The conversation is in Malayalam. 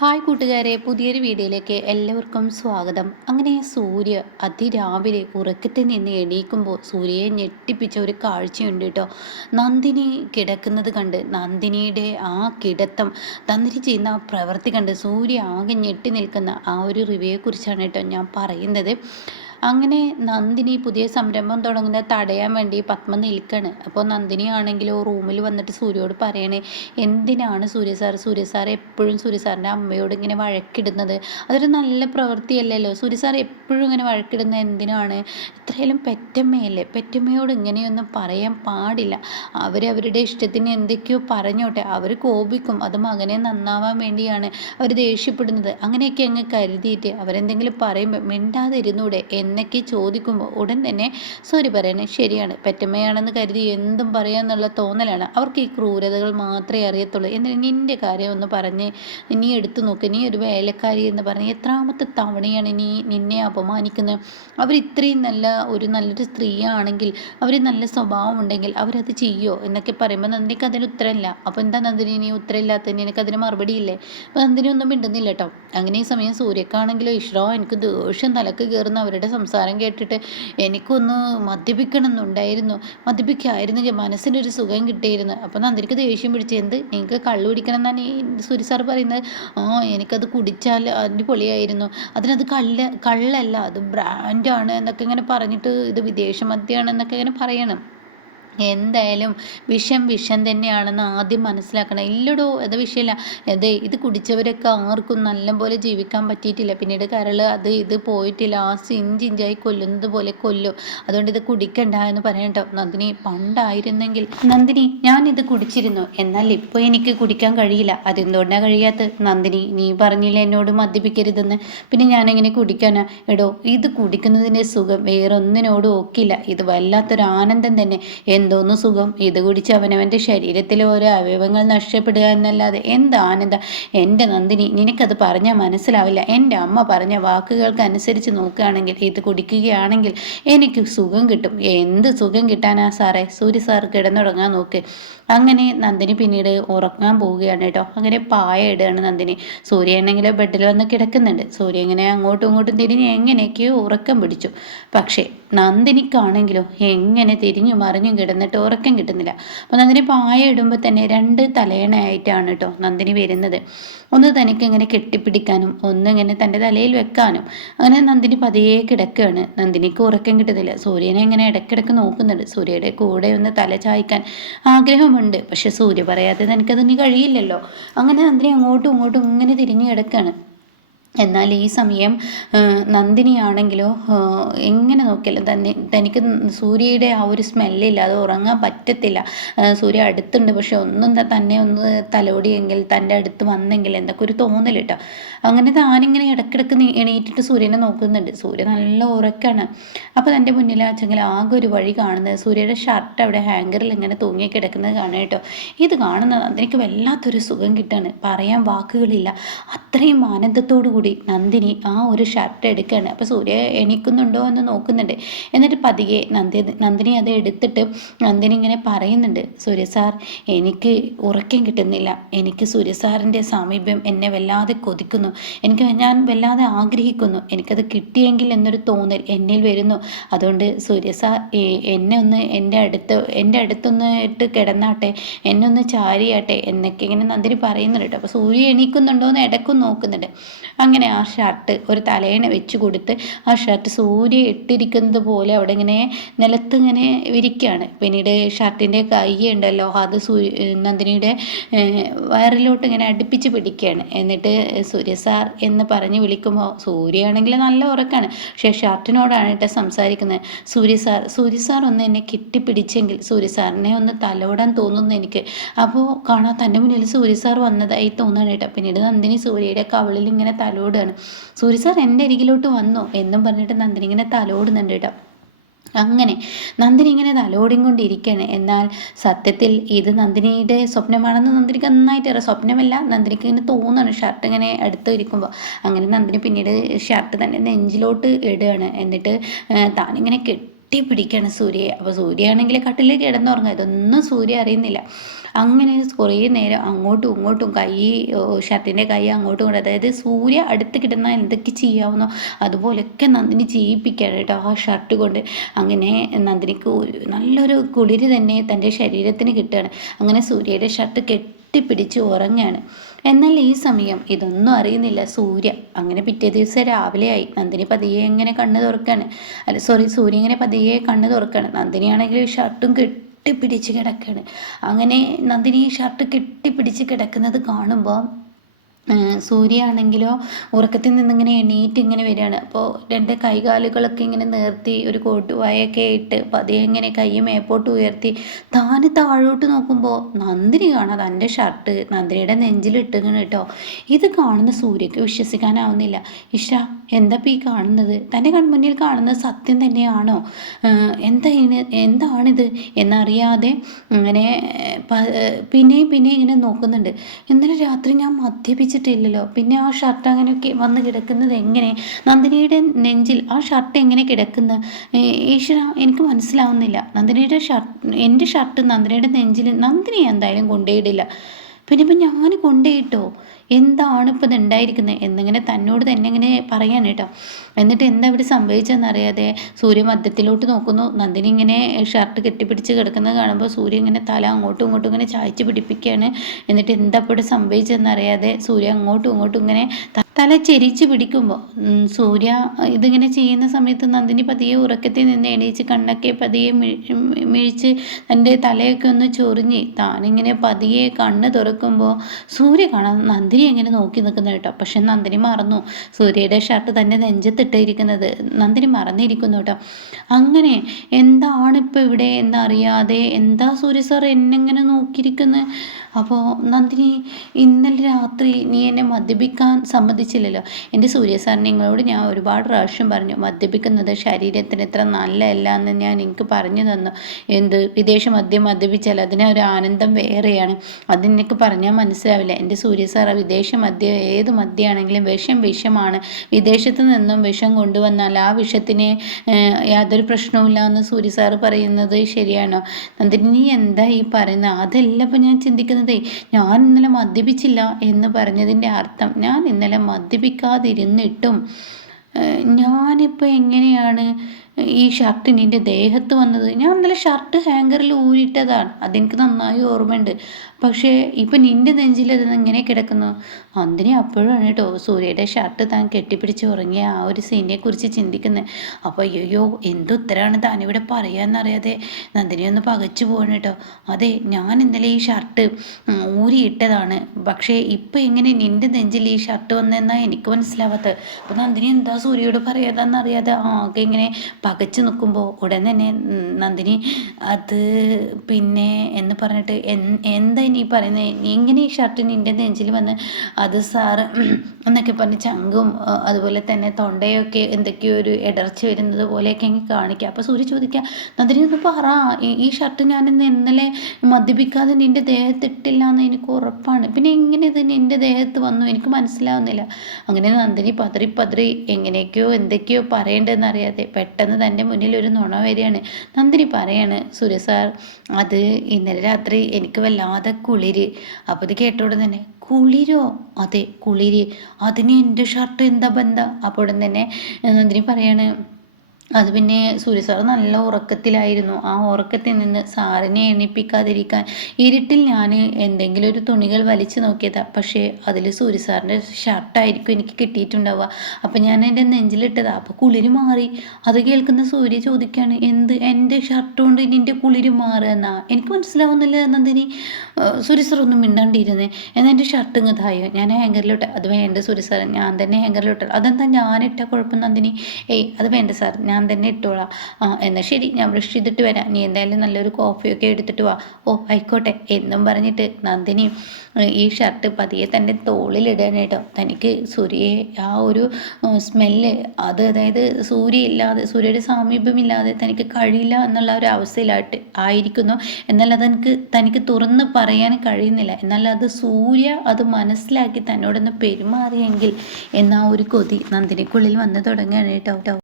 ഹായ് കൂട്ടുകാരെ പുതിയൊരു വീഡിയോയിലേക്ക് എല്ലാവർക്കും സ്വാഗതം. അങ്ങനെ സൂര്യ അതിരാവിലെ ഉറക്കത്തിൽ നിന്ന് എണീക്കുമ്പോൾ സൂര്യയെ ഞെട്ടിപ്പിച്ച ഒരു കാഴ്ചയുണ്ട് കേട്ടോ. നന്ദിനി കിടക്കുന്നത് കണ്ട് നന്ദിനിയുടെ ആ കിടത്തം നന്ദിനി ചെയ്യുന്ന ആ പ്രവൃത്തി കണ്ട് സൂര്യ ആകെ ഞെട്ടി നിൽക്കുന്ന ആ ഒരു റിവ്യൂയെക്കുറിച്ചാണ് കേട്ടോ ഞാൻ പറയുന്നത്. അങ്ങനെ നന്ദിനി പുതിയ സംരംഭം തുടങ്ങുന്നത് തടയാൻ വേണ്ടി പത്മ നിൽക്കാണ്. അപ്പോൾ നന്ദിനി ആണെങ്കിലോ റൂമിൽ വന്നിട്ട് സൂര്യയോട് പറയണേ എന്തിനാണ് സൂര്യ സാർ സൂര്യ സാർ എപ്പോഴും സൂര്യ സാറിന്റെ അമ്മയോട് ഇങ്ങനെ വഴക്കിടുന്നത്. അതൊരു നല്ല പ്രവൃത്തിയല്ലല്ലോ? സൂര്യ സാർ എപ്പോഴും ഇങ്ങനെ വഴക്കിടുന്നത് എന്തിനാണ്? ഇത്രയും പെറ്റമ്മയല്ലേ? പെറ്റമ്മയോട് ഇങ്ങനെയൊന്നും പറയാൻ പാടില്ല. അവരവരുടെ ഇഷ്ടത്തിന് എന്തൊക്കെയോ പറഞ്ഞോട്ടെ. അവർ കോപിക്കും. അത് മകനെ നന്നാവാൻ വേണ്ടിയാണ് അവർ ദേഷ്യപ്പെടുന്നത്. അങ്ങനെയൊക്കെ അങ്ങ് കരുതിയിട്ട് അവരെന്തെങ്കിലും പറയുമ്പോൾ മിണ്ടാതിരുന്നൂടെ എന്നൊക്കെ ചോദിക്കുമ്പോൾ ഉടൻ തന്നെ സോറി പറയണേ ശരിയാണ് പെറ്റമ്മയാണെന്ന് കരുതി എന്തും പറയാന്നുള്ള തോന്നലാണ്. അവർക്ക് ഈ ക്രൂരതകൾ മാത്രമേ അറിയത്തുള്ളൂ. എന്നിട്ട് നിന്റെ കാര്യം ഒന്ന് പറഞ്ഞ് നീ എടുത്തു നോക്ക്. നീ ഒരു വേലക്കാരി എന്ന് പറഞ്ഞ് എത്രാമത്തെ തവണയാണ് നീ നിന്നെ അപമാനിക്കുന്നത്? അവർ ഇത്രയും നല്ല ഒരു നല്ലൊരു സ്ത്രീയാണെങ്കിൽ അവർ നല്ല സ്വഭാവം ഉണ്ടെങ്കിൽ അവരത് ചെയ്യോ എന്നൊക്കെ പറയുമ്പോൾ നന്ദിനിക്ക് അതിന് ഉത്തരമില്ല. അപ്പോൾ എന്താ നന്ദിനി? നീ ഉത്തരമില്ലാത്തതിന് എനിക്ക് അതിന് മറുപടി ഇല്ലേ? അപ്പോൾ നന്ദിനി ഒന്നും മിണ്ടുന്നില്ല കേട്ടോ. അങ്ങനെ ഈ സമയം സൂര്യക്കാണെങ്കിലോ ഇഷ്ടോ എനിക്ക് ദേഷ്യം തലക്ക് കയറുന്ന അവരുടെ സംസാരം കേട്ടിട്ട് എനിക്കൊന്ന് മദ്യപിക്കണമെന്നുണ്ടായിരുന്നു. മദ്യപിക്കായിരുന്നെങ്കിൽ മനസ്സിനൊരു സുഖം കിട്ടിയിരുന്നു. അപ്പം നന്ദിനിക്ക് ദേഷ്യം പിടിച്ച് എന്ത്? നിങ്ങൾക്ക് കള്ളു കുടിക്കണം എന്നാണ് ഈ സുരി സാർ പറയുന്നത്? ആ എനിക്കത് കുടിച്ചാൽ അതിന്റെ പൊളിയായിരുന്നു അതിനത് കള്ള കള്ളല്ല അത് ബ്രാൻഡാണ് എന്നൊക്കെ ഇങ്ങനെ പറഞ്ഞിട്ട് ഇത് വിദേശ മദ്യമാണ് എന്നൊക്കെ ഇങ്ങനെ പറയണം. എന്തായാലും വിഷം വിഷം തന്നെയാണെന്ന് ആദ്യം മനസ്സിലാക്കണം. ഇല്ലടോ അത് വിഷയമില്ല അതെ ഇത് കുടിച്ചവരൊക്കെ ആർക്കും നല്ലപോലെ ജീവിക്കാൻ പറ്റിയിട്ടില്ല. പിന്നീട് കരൾ അത് ഇത് പോയിട്ടില്ല. ആ ഇഞ്ചിഞ്ചായി കൊല്ലുന്നത് പോലെ കൊല്ലും. അതുകൊണ്ട് ഇത് കുടിക്കണ്ട എന്ന് പറയട്ടോ നന്ദിനി പണ്ടായിരുന്നെങ്കിൽ നന്ദിനി ഞാൻ ഇത് കുടിച്ചിരുന്നു. എന്നാൽ ഇപ്പോൾ എനിക്ക് കുടിക്കാൻ കഴിയില്ല. അതെന്തുകൊണ്ടാണ് കഴിയാത്തത്? നന്ദിനി നീ പറഞ്ഞില്ല എന്നോട് മദ്യപിക്കരുതെന്ന്? പിന്നെ ഞാനെങ്ങനെ കുടിക്കാനാ? എടോ ഇത് കുടിക്കുന്നതിന്റെ സുഖം വേറൊന്നിനോടും ഒക്കില്ല. ഇത് വല്ലാത്തൊരു ആനന്ദം തന്നെ എന്തോന്നു സുഖം. ഇത് കുടിച്ച് അവനവന്റെ ശരീരത്തിലെ ഓരോ അവയവങ്ങൾ നഷ്ടപ്പെടുക എന്നല്ലാതെ എന്താ ആനന്ദ? എന്റെ നന്ദിനി നിനക്കത് പറഞ്ഞാൽ മനസ്സിലാവില്ല. എന്റെ അമ്മ പറഞ്ഞ വാക്കുകൾക്ക് അനുസരിച്ച് നോക്കുകയാണെങ്കിൽ ഇത് കുടിക്കുകയാണെങ്കിൽ എനിക്ക് സുഖം കിട്ടും. എന്ത് സുഖം കിട്ടാനാ സാറേ? സൂര്യ സാർ കിടന്നുടങ്ങാൻ നോക്ക്. അങ്ങനെ നന്ദിനി പിന്നീട് ഉറങ്ങാൻ പോവുകയാണ് കേട്ടോ. അങ്ങനെ പായ ഇടുകയാണ് നന്ദിനി. സൂര്യനാണെങ്കിൽ ബെഡിൽ വന്ന് കിടക്കുന്നുണ്ട്. സൂര്യ ഇങ്ങനെ അങ്ങോട്ടും ഇങ്ങോട്ടും തിരിഞ്ഞ് എങ്ങനെയൊക്കെയോ ഉറക്കം പിടിച്ചു. പക്ഷേ നന്ദിനിക്കാണെങ്കിലോ എങ്ങനെ തിരിഞ്ഞു മറിഞ്ഞും കിടന്നിട്ട് ഉറക്കം കിട്ടുന്നില്ല. അപ്പോൾ നന്ദിനി പായ ഇടുമ്പോൾ തന്നെ രണ്ട് തലയണയായിട്ടാണ് കേട്ടോ നന്ദിനി വരുന്നത്. ഒന്ന് തനിക്ക് ഇങ്ങനെ കെട്ടിപ്പിടിക്കാനും ഒന്ന് ഇങ്ങനെ തന്റെ തലയിൽ വെക്കാനും. അങ്ങനെ നന്ദിനി പതിയെ കിടക്കുകയാണ് നന്ദിനിക്ക് ഉറക്കം കിട്ടുന്നില്ല. സൂര്യനെ ഇങ്ങനെ ഇടയ്ക്കിടയ്ക്ക് നോക്കുന്നുണ്ട്. സൂര്യയുടെ കൂടെ ഒന്ന് തല ചായ്ക്കാൻ ആഗ്രഹമുണ്ട്. പക്ഷെ സൂര്യ പറയാതെ തനിക്കതിന് കഴിയില്ലല്ലോ. അങ്ങനെ നന്ദിനി അങ്ങോട്ടും ഇങ്ങോട്ടും ഇങ്ങനെ തിരിഞ്ഞു കിടക്കുകയാണ് എന്നാൽ ഈ സമയം നന്ദിനിയാണെങ്കിലോ എങ്ങനെ നോക്കിയാലും തന്നെ തനിക്ക് സൂര്യയുടെ ആ ഒരു സ്മെല്ലില്ല അത് ഉറങ്ങാൻ പറ്റത്തില്ല. സൂര്യ അടുത്തുണ്ട് പക്ഷെ ഒന്നും തന്നെ ഒന്ന് തലോടിയെങ്കിൽ തന്റെ അടുത്ത് വന്നെങ്കിൽ എന്തൊക്കെ ഒരു തോന്നലിട്ടോ. അങ്ങനെ താനിങ്ങനെ ഇടയ്ക്കിടയ്ക്ക് എണീറ്റിട്ട് സൂര്യനെ നോക്കുന്നുണ്ട്. സൂര്യ നല്ല ഉറക്കാണ്. അപ്പോൾ തന്റെ മുന്നിൽ വെച്ചെങ്കിൽ ആകെ ഒരു വഴി കാണുന്നത് സൂര്യയുടെ ഷർട്ട് അവിടെ ഹാങ്കറിൽ ഇങ്ങനെ തൂങ്ങി കിടക്കുന്നത് കാണുക കേട്ടോ. ഇത് കാണുന്നത് എനിക്ക് വല്ലാത്തൊരു സുഖം കിട്ടാണ്. പറയാൻ വാക്കുകളില്ല. അത്രയും ആനന്ദത്തോടു കൂടി നന്ദിനി ആ ഒരു ഷർട്ട് എടുക്കുകയാണ്. അപ്പോൾ സൂര്യ എണീക്കുന്നുണ്ടോ എന്ന് നോക്കുന്നുണ്ട്. എന്നിട്ട് പതിയെ നന്ദി നന്ദിനി അത് എടുത്തിട്ട് നന്ദിനി ഇങ്ങനെ പറയുന്നുണ്ട്. സൂര്യ സാർ എനിക്ക് ഉറക്കം കിട്ടുന്നില്ല. എനിക്ക് സൂര്യ സാറിന്റെ സാമീപ്യം എന്നെ വല്ലാതെ കൊതിക്കുന്നു. എനിക്ക് ഞാൻ വല്ലാതെ ആഗ്രഹിക്കുന്നു. എനിക്കത് കിട്ടിയെങ്കിൽ എന്നൊരു തോന്നൽ എന്നിൽ വരുന്നു. അതുകൊണ്ട് സൂര്യ സാർ എന്നെ ഒന്ന് എന്റെ അടുത്ത് എന്റെ അടുത്തൊന്ന് ഇട്ട് കിടന്നാട്ടെ. എന്നെ ഒന്ന് ചാരിയാട്ടെ എന്നൊക്കെ ഇങ്ങനെ നന്ദിനി പറയുന്നുണ്ട് അപ്പോൾ സൂര്യ എണീക്കുന്നുണ്ടോ എന്ന് ഇടയ്ക്കും നോക്കുന്നുണ്ട്. അങ്ങനെ ആ ഷർട്ട് ഒരു തലേണ വെച്ച് കൊടുത്ത് ആ ഷർട്ട് സൂര്യ ഇട്ടിരിക്കുന്നത് പോലെ അവിടെ ഇങ്ങനെ നിലത്ത് ഇങ്ങനെ വിരിക്കുകയാണ് പിന്നീട് ഷർട്ടിന്റെ കൈ ഉണ്ടല്ലോ അത് സൂര്യ നന്ദിനിയുടെ വയറിലോട്ട് ഇങ്ങനെ അടുപ്പിച്ച് പിടിക്കുകയാണ്. എന്നിട്ട് സൂര്യ സാർ എന്ന് പറഞ്ഞ് വിളിക്കുമ്പോൾ സൂര്യയാണെങ്കിൽ നല്ല ഉറക്കാണ് പക്ഷേ ഷർട്ടിനോടാണ് കേട്ടോ സംസാരിക്കുന്നത്. സൂര്യ സാർ സൂര്യ സാർ ഒന്ന് എന്നെ കെട്ടിപ്പിടിച്ചെങ്കിൽ സൂര്യ സാറിനെ ഒന്ന് തലോടാൻ തോന്നുന്നു എനിക്ക്. അപ്പോൾ കാണാൻ തന്റെ മുന്നിൽ സൂര്യ സാർ വന്നതായി തോന്നുകയാണ് കേട്ടോ. പിന്നീട് നന്ദിനി സൂര്യയുടെ കവളിൽ ഇങ്ങനെ തലോടുകയാണ് സൂര്യ സാർ എന്റെ അരികിലോട്ട് വന്നോ? എന്നും പറഞ്ഞിട്ട് നന്ദിനി ഇങ്ങനെ തലോടുന്നുണ്ട് കേട്ടോ. അങ്ങനെ നന്ദിനി ഇങ്ങനെ തലോടിക്കൊണ്ടിരിക്കുകയാണ് എന്നാൽ സത്യത്തിൽ ഇത് നന്ദിനിയുടെ സ്വപ്നമാണെന്ന് നന്ദിനിക്ക് നന്നായിട്ട് അറിയാം. സ്വപ്നമല്ല നന്ദിനിക്ക് ഇങ്ങനെ തോന്നുകയാണ് ഷർട്ട് ഇങ്ങനെ അടുത്ത് ഇരിക്കുമ്പോൾ അങ്ങനെ നന്ദിനി പിന്നീട് ഷർട്ട് തന്നെ നെഞ്ചിലോട്ട് ഇടുകയാണ്. എന്നിട്ട് താനിങ്ങനെ കെട്ടി കെട്ടിപ്പിടിക്കുകയാണ് സൂര്യയെ. അപ്പോൾ സൂര്യയാണെങ്കിൽ കട്ടിൽ കിടന്നുറങ്ങുക ഇതൊന്നും സൂര്യ അറിയുന്നില്ല. അങ്ങനെ കുറേ നേരം അങ്ങോട്ടും ഇങ്ങോട്ടും കൈ ഷർട്ടിന്റെ കൈ അങ്ങോട്ടും ഇങ്ങോട്ടും. അതായത് സൂര്യ അടുത്ത് കിടന്നാൽ എന്തൊക്കെ ചെയ്യാവുന്നോ അതുപോലെയൊക്കെ നന്ദിനി ചെയ്യിപ്പിക്കുകയാണ് കേട്ടോ ആ ഷർട്ട് കൊണ്ട്. അങ്ങനെ നന്ദിനിക്ക് നല്ലൊരു കുളിര് തന്നെ തന്റെ ശരീരത്തിന് കിട്ടുകയാണ്. അങ്ങനെ സൂര്യയുടെ ഷർട്ട് കെട്ടിപ്പിടിച്ച് ഉറങ്ങുകയാണ് എന്നാൽ ഈ സമയം ഇതൊന്നും അറിയുന്നില്ല. സൂര്യ അങ്ങനെ പിറ്റേ ദിവസം രാവിലെയായി. നന്ദിനി പതിയെ ഇങ്ങനെ കണ്ണ് തുറക്കാണ്. അല്ല സോറി സൂര്യ ഇങ്ങനെ പതിയെ കണ്ണ് തുറക്കാണ്. നന്ദിനിയാണെങ്കിൽ ഷർട്ടും കെട്ടിപ്പിടിച്ച് കിടക്കാണ്. അങ്ങനെ നന്ദിനി ഷർട്ട് കെട്ടിപ്പിടിച്ച് കിടക്കുന്നത് കാണുമ്പോൾ സൂര്യ ആണെങ്കിലോ ഉറക്കത്തിൽ നിന്നിങ്ങനെ എണീറ്റ് ഇങ്ങനെ വരികയാണ്. അപ്പോൾ രണ്ട് കൈകാലുകളൊക്കെ ഇങ്ങനെ നിർത്തി ഒരു കോട്ടുവായൊക്കെ ഇട്ട് പതിയെ ഇങ്ങനെ കൈ മേപ്പോട്ട് ഉയർത്തി താന് താഴോട്ട് നോക്കുമ്പോൾ നന്ദിനി കാണാം തന്റെ ഷർട്ട് നന്ദിനിയുടെ നെഞ്ചിലിട്ടിങ്ങനെ കേട്ടോ ഇത് കാണുന്ന സൂര്യക്ക് വിശ്വസിക്കാനാവുന്നില്ല. ഇഷ എന്താ ഈ കാണുന്നത്? തന്റെ കൺമുന്നിൽ കാണുന്നത് സത്യം തന്നെയാണോ? എന്താ എന്താണിത്? എന്നറിയാതെ ഇങ്ങനെ പിന്നെയും പിന്നെയും ഇങ്ങനെ നോക്കുന്നുണ്ട്. ഇന്നലെ രാത്രി ഞാൻ മദ്യപിച്ച് വെച്ചിട്ടില്ലല്ലോ. പിന്നെ ആ ഷർട്ട് അങ്ങനെയൊക്കെ വന്ന് കിടക്കുന്നത് എങ്ങനെ? നന്ദിനിയുടെ നെഞ്ചിൽ ആ ഷർട്ട് എങ്ങനെ കിടക്കുന്നത് ഈശ്വര എനിക്ക് മനസ്സിലാവുന്നില്ല. നന്ദിനിയുടെ ഷർട്ട് എന്റെ ഷർട്ട് നന്ദിനിയുടെ നെഞ്ചിൽ നന്ദിനി എന്തായാലും കൊണ്ടുപോയിടില്ല. പിന്നെ ഇപ്പം ഞാൻ കൊണ്ടുപോയിട്ടോ? എന്താണ് ഇപ്പം ഉണ്ടായിരിക്കുന്നത് എന്നിങ്ങനെ തന്നോട് തന്നെ ഇങ്ങനെ പറയാൻ കേട്ടോ. എന്നിട്ട് എന്താ ഇവിടെ സംഭവിച്ചതെന്നറിയാതെ സൂര്യ മധ്യത്തിലോട്ട് നോക്കുന്നു. നന്ദിനി ഇങ്ങനെ ഷർട്ട് കെട്ടിപ്പിടിച്ച് കിടക്കുന്നത് കാണുമ്പോൾ സൂര്യ ഇങ്ങനെ തല അങ്ങോട്ടും ഇങ്ങോട്ടും ഇങ്ങനെ ചായച്ച് പിടിപ്പിക്കുകയാണ് എന്നിട്ട് എന്താ ഇവിടെ സംഭവിച്ചതെന്നറിയാതെ സൂര്യ അങ്ങോട്ടും ഇങ്ങോട്ടും ഇങ്ങനെ തല ചെരിച്ച് പിടിക്കുമ്പോൾ സൂര്യ ഇതിങ്ങനെ ചെയ്യുന്ന സമയത്ത് നന്ദിനി പതിയെ ഉറക്കത്തിൽ നിന്ന് എണീച്ച് കണ്ണൊക്കെ പതിയെ മിഴിച്ച് തന്റെ തലയൊക്കെ ഒന്ന് ചൊറിഞ്ഞ് താനിങ്ങനെ പതിയെ കണ്ണ് തുറക്കുമ്പോൾ സൂര്യ കാണാം നന്ദിനി എങ്ങനെ നോക്കി നിൽക്കുന്നത് കേട്ടോ? പക്ഷെ നന്ദിനി മറന്നു. സൂര്യയുടെ ഷർട്ട് തന്നെ നെഞ്ചത്തിട്ടിരിക്കുന്നത്. നന്ദിനി മറന്നിരിക്കുന്നു കേട്ടോ. അങ്ങനെ എന്താണ് എന്താണിപ്പോൾ ഇവിടെ എന്നറിയാതെ എന്താ സൂര്യ സാർ എന്നെങ്ങനെ നോക്കിയിരിക്കുന്നത് അപ്പോൾ നന്ദിനി ഇന്നലെ രാത്രി നീ എന്നെ മദ്യപിക്കാൻ സമ്മതിച്ചില്ലല്ലോ. എന്റെ സൂര്യ സാർ നിങ്ങളോട് ഞാൻ ഒരുപാട് പ്രാവശ്യം പറഞ്ഞു മദ്യപിക്കുന്നത് ശരീരത്തിന് ഇത്ര നല്ലതല്ല എന്ന് ഞാൻ എനിക്ക് പറഞ്ഞു തന്നു. എന്ത്? വിദേശ മദ്യം മദ്യപിച്ചാൽ അതിന് ഒരു ആനന്ദം വേറെയാണ്. അതിനൊക്കെ പറഞ്ഞാൽ മനസ്സിലാവില്ല. എന്റെ സൂര്യ സാർ വിദേശ മദ്യം ഏത് മദ്യമാണെങ്കിലും വിഷം വിഷമാണ്. വിദേശത്ത് നിന്നും വിഷം കൊണ്ടുവന്നാൽ ആ വിഷത്തിന് യാതൊരു പ്രശ്നവുമില്ല എന്ന് സൂര്യ സാറ് പറയുന്നത് ശരിയാണോ? നന്ദിനി എന്താ ഈ പറയുന്നത്? അതല്ല ഇപ്പം ഞാൻ ചിന്തിക്കുന്നതേ. ഞാൻ ഇന്നലെ മദ്യപിച്ചില്ല എന്ന് പറഞ്ഞതിന്റെ അർത്ഥം ഞാൻ ഇന്നലെ മദ്യപിക്കാതിരുന്നിട്ടും ഞാനിപ്പോൾ എങ്ങനെയാണ് ഈ ഷർട്ട് നിന്റെ ദേഹത്ത് വന്നത്. ഞാൻ ഇന്നലെ ഷർട്ട് ഹാങ്കറിൽ ഊരിയിട്ടതാണ്. അതെനിക്ക് നന്നായി ഓർമ്മയുണ്ട്. പക്ഷേ ഇപ്പം നിന്റെ നെഞ്ചിൽ അത് എങ്ങനെ കിടക്കുന്നു. അന്തിനെ അപ്പോഴാണ് കേട്ടോ സൂര്യയുടെ ഷർട്ട് താൻ കെട്ടിപ്പിടിച്ച് ഉറങ്ങിയ ആ ഒരു സീനിനെക്കുറിച്ച് ചിന്തിക്കുന്നത് അപ്പോൾ അയ്യോ എന്തുത്തരാണ് താനിവിടെ പറയാമെന്നറിയാതെ നന്ദിനി ഒന്ന് പകച്ചു പോകണം കേട്ടോ. അതെ ഞാൻ ഇന്നലെ ഈ ഷർട്ട് ഊരിയിട്ടതാണ്. പക്ഷേ ഇപ്പം എങ്ങനെ നിന്റെ നെഞ്ചിൽ ഈ ഷർട്ട് വന്നെന്നാണ് എനിക്ക് മനസ്സിലാവാത്തത്. അപ്പോൾ നന്ദിനി എന്താ സൂര്യയോട് പറയാതാന്നറിയാതെ ആകെ ഇങ്ങനെ പകച്ചു നിൽക്കുമ്പോൾ ഉടൻ തന്നെ നന്ദിനി അത് പിന്നെ എന്ന് പറഞ്ഞിട്ട് എന്താ ഇനി പറയുന്നത് എങ്ങനെ ഈ ഷർട്ട് നിന്റെ നെഞ്ചിൽ വന്ന് അത് സാറ് എന്നൊക്കെ പറഞ്ഞ് ചങ്കും അതുപോലെ തന്നെ തൊണ്ടയൊക്കെ എന്തൊക്കെയോ ഒരു ഇടർച്ച വരുന്നത് പോലെയൊക്കെ അങ്ങ് കാണിക്കുക അപ്പോൾ സൂര്യ ചോദിക്കുക നന്ദിനി ഒന്ന് പറ. ഈ ഷർട്ട് ഞാൻ ഇന്ന് ഇന്നലെ മദ്യപിക്കാതെ നിന്റെ ദേഹത്തിട്ടില്ല എന്ന് എനിക്ക് ഉറപ്പാണ്. പിന്നെ എങ്ങനെ ഇത് നിന്റെ ദേഹത്ത് വന്നു? എനിക്ക് മനസ്സിലാവുന്നില്ല. അങ്ങനെ നന്ദിനി പതറി പതറി എങ്ങനെയൊക്കെയോ എന്തൊക്കെയോ പറയേണ്ടതെന്ന് അറിയാതെ പെട്ടെന്ന് തന്റെ മുന്നിൽ ഒരു നുണ വരികയാണ്. നന്ദിനി പറയാണ് സുരേഷ് സാർ അത് ഇന്നലെ രാത്രി എനിക്ക് വല്ലാതെ കുളിര്. അപ്പോൾ ഇത് കേട്ടോടെ തന്നെ കുളിരോ? അതെ കുളിര്. അതിന് എന്റെ ഷർട്ട് എന്താ ബന്ധം? അപ്പോൾ തന്നെ നന്ദിനി പറയാണ് അത് പിന്നെ സൂര്യ സാർ നല്ല ഉറക്കത്തിലായിരുന്നു. ആ ഉറക്കത്തിൽ നിന്ന് സാറിനെ എണ്ണിപ്പിക്കാതിരിക്കാൻ ഇരുട്ടിൽ ഞാൻ എന്തെങ്കിലും ഒരു തുണികൾ വലിച്ചു നോക്കിയതാ. പക്ഷേ അതിൽ സൂര്യ സാറിന്റെ ഷർട്ടായിരിക്കും എനിക്ക് കിട്ടിയിട്ടുണ്ടാവുക. അപ്പം ഞാൻ എന്റെ നെഞ്ചിലിട്ടതാ. അപ്പോൾ കുളിര് മാറി. അത് കേൾക്കുന്ന സൂര്യ ചോദിക്കുകയാണ് എന്ത് എന്റെ ഷർട്ട് കൊണ്ട് നിന്റെ കുളിര് മാറുക എന്നാ എനിക്ക് മനസ്സിലാവുന്നില്ല നന്ദിനി. സൂര്യ സാർ ഒന്നും മിണ്ടാണ്ടിരുന്നേ. എന്നാൽ എന്റെ ഷർട്ട് ഇങ്ങ് തായോ ഞാൻ ഹാങ്കറിലോട്ട് അത് വേണ്ട സൂര്യ സാർ ഞാൻ തന്നെ ഹാങ്കറിലോട്ട് അതെന്താ ഞാനിട്ട കുഴപ്പം നന്ദിനി? ഏയ് അത് വേണ്ട സാർ ഞാൻ ഞാൻ തന്നെ ഇട്ടോളാം. എന്നാൽ ശരി ഞാൻ ബ്രഷ് ചെയ്തിട്ട് വരാം. നീ എന്തായാലും നല്ലൊരു കോഫിയൊക്കെ എടുത്തിട്ട് വാ. ഓ ആയിക്കോട്ടെ എന്നും പറഞ്ഞിട്ട് നന്ദിനി ഈ ഷർട്ട് പതിയെ തന്റെ തോളിലിടാനായിട്ടോ തനിക്ക് സൂര്യയെ ആ ഒരു സ്മെല്ല് അത് അതായത് സൂര്യ ഇല്ലാതെ സൂര്യയുടെ സാമീപ്യമില്ലാതെ തനിക്ക് കഴിയില്ല എന്നുള്ള ഒരു അവസ്ഥയിലായിട്ട് ആയിരിക്കുന്നു. എന്നാൽ അതെനിക്ക് തനിക്ക് തുറന്ന് പറയാൻ കഴിയുന്നില്ല. എന്നാൽ അത് സൂര്യ അത് മനസ്സിലാക്കി തന്നോടൊന്ന് പെരുമാറിയെങ്കിൽ എന്ന ഒരു കൊതി നന്ദിനിക്കുള്ളിൽ വന്ന് തുടങ്ങുകയാണ് കേട്ടോ.